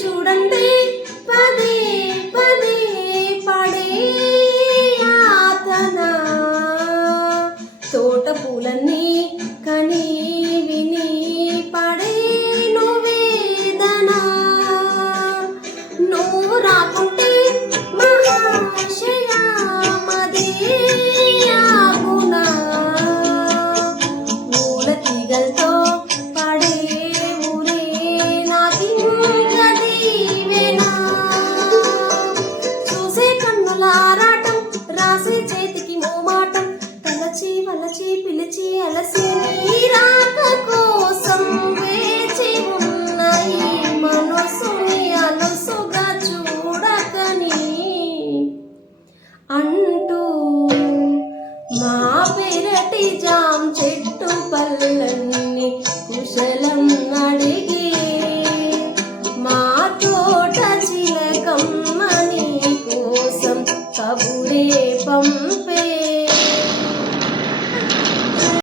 చూడండి పదే పదే పడే యాతన తోట పూలన్నీ కని విని పడే వేదన నువ్వు రాకుంటే మహాశయ మదే ఆగునా పూల తీగలతో పడే ఊరే నాకింక దీవెనా చూసే కన్నుల ఆరాటం రాసే చేతికి మోమాటం తలచి వలచి పిలిచి అలసి నీ రాక కోసం వేచి ఉన్న ఈ మనసుని అలుసుగా చూడకని అంటూ మా పెరటి జాం చెట్టు పళ్ళన్ని కుశలం అడిగి మా తోట చిలకమ్మ నీ కోసం కబురే పంప